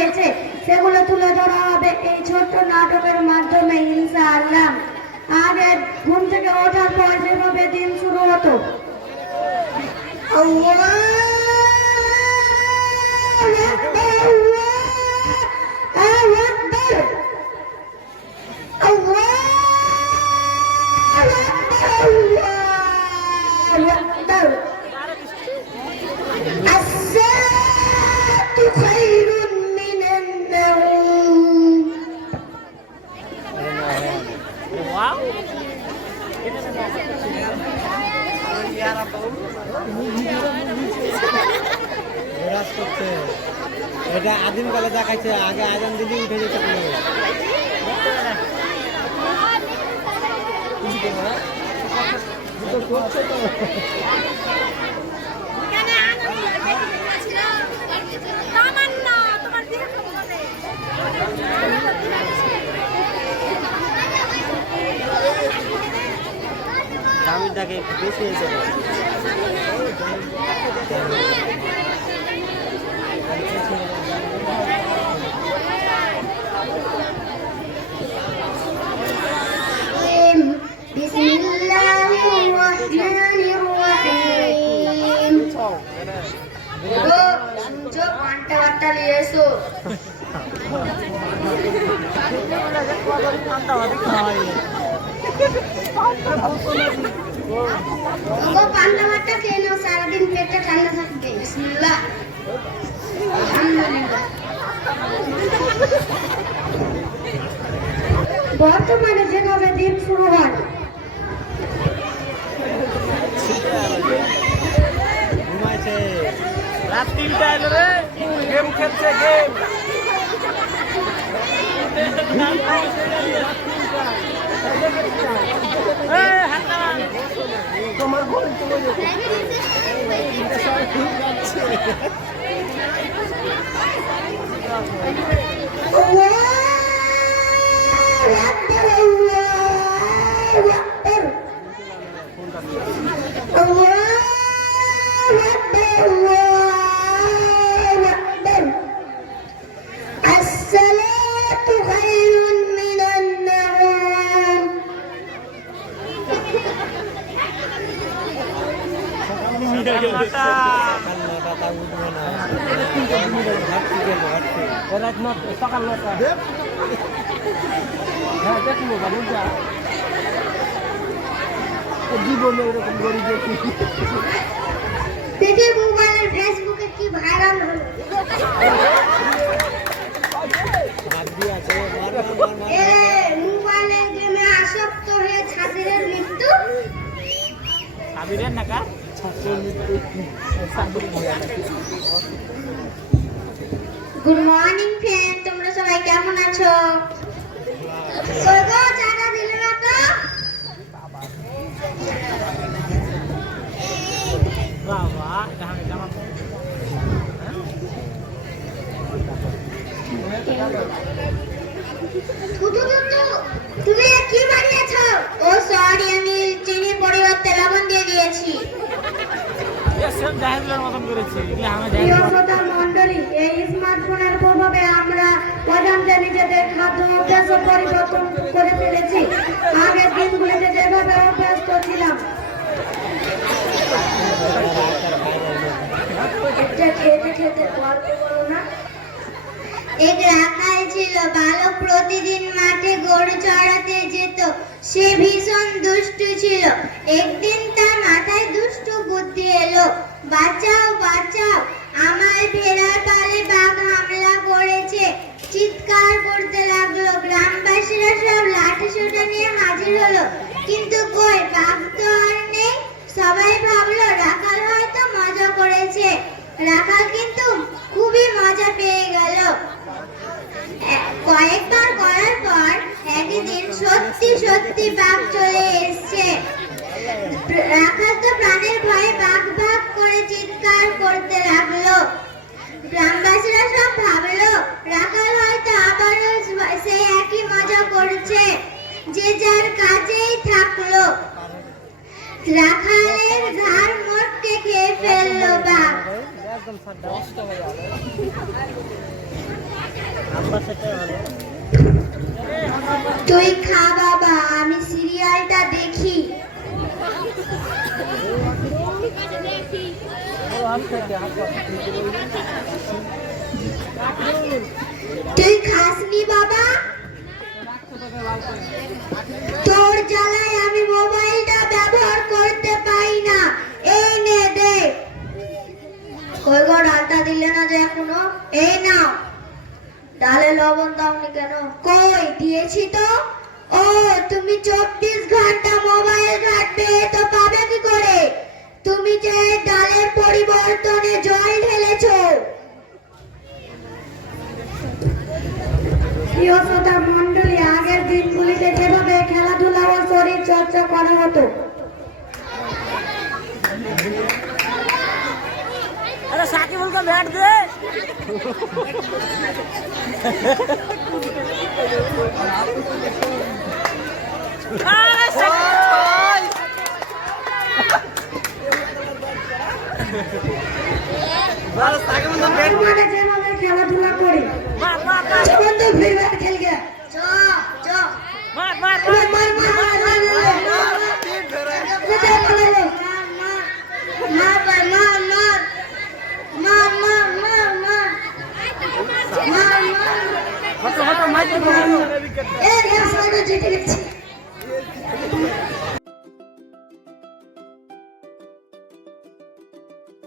হয়েছে সেগুলো তুলে ধরা হবে এই ছোট্ট নাটকের মাধ্যমে ইনশাআল্লাহ। আগে ঘুম থেকে ওঠার পর যেভাবে দিন শুরু হতো, এটা আদিমকালে দেখাইছে, আগে আজান দিদি উঠে যেতে দামিটাকে বেশি হয়েছে। পান্ডামারটা খেয়ে নাও, সারাদিন পেটটা ঠান্ডা থাকবে। বিসমিল্লাহ, আলহামদুলিল্লাহ। বর্তমানে যেভাবে দিন শুরু হয়, রাত 3টা এলো রে, গেম খেলছে, গেম তোমার বোন সকাল 9টা হ্যাঁ দেখলো জীবনে এরকম গরিব দেখি মোবাইলের ফেসবুকে কি ভাইরাল হলো। মোবাইলের গেমে আসক্ত হয়ে ছাত্রের মৃত্যু। সাবিরের নাকা গুড মর্নিং ফ্রেন্ড, তোমরা সবাই কেমন আছো? চাটা দিলে না তো? বাবা তুমি কি বানিয়েছো? ও সরি, আমি চিনির পরিবর্তে লবণ দিয়ে দিয়েছি। মন্ডলী, এই স্মার্টফোনের প্রভাবে আমরা অজান্তে নিজেদের খাদ্য অভ্যাস পরিবর্তন করে ফেলেছি। আগের দিনগুলিতে যেভাবে অভ্যস্ত ছিলাম, খেতে খেতে গল্প করো না। এক রাখাল ছিল, বালক প্রতিদিন মাঠে গরু চড়াতে যেত। সে ভীষণ দুষ্টু ছিল। একদিন তার মাথায় দুষ্টু বুদ্ধি এলো, বাঁচাও বাঁচাও, আমার ভেড়ার পালে বাঘ হামলা করেছে। চিৎকার করতে লাগলো। গ্রামবাসীরা সব লাঠি সোঁটা নিয়ে হাজির হলো, কিন্তু কই, বাঘ তো আর নেই। সবাই ভাবলো রাখাল হয়তো মজা করেছে। রাখাল কিন্তু খুবই মজা পেয়ে গেল। কয়েকবার করার পর একদিন সত্যি সত্যি বাঘ চলে এসেছে। রাখাল তো প্রাণের ভয়ে বাঘ বাঘ করে চিৎকার করতে লাগলো। গ্রামবাসীরা সব ভাবলো রাখাল হয়তো আবারও সেই একই মজা করছে। যে যার কাজেই থাকলো। রাখালের ঘাড় মোটকে খেয়ে ফেললো বাঘ। একদম সাতটা আমরা সেটাই ভালো। তুই খা বাবা, আমি সিরিয়ালটা দেখি। তুই খাসনি বাবা? তোর জ্বালায় আমি মোবাইলটা ব্যবহার করতে পাই না। এই নে দে। কই গো, ডালটা দিলে না যে এখনো? এই নাও। ডালে লবণ দাওনি কেন? কই দিয়েছি তো। ও, তুমি 24 ঘন্টা মোবাইল ঘাঁটবে, তো পাবে কি করে? তুমি যে ডালের পরিবর্তনে জল ঢেলেছো। প্রিয় শ্রোতা মণ্ডলী, আগের দিনগুলিতে যেভাবে খেলাধুলা ও শরীর চর্চা করা হতো, अरे साकिबुल का बैठ दे। अरे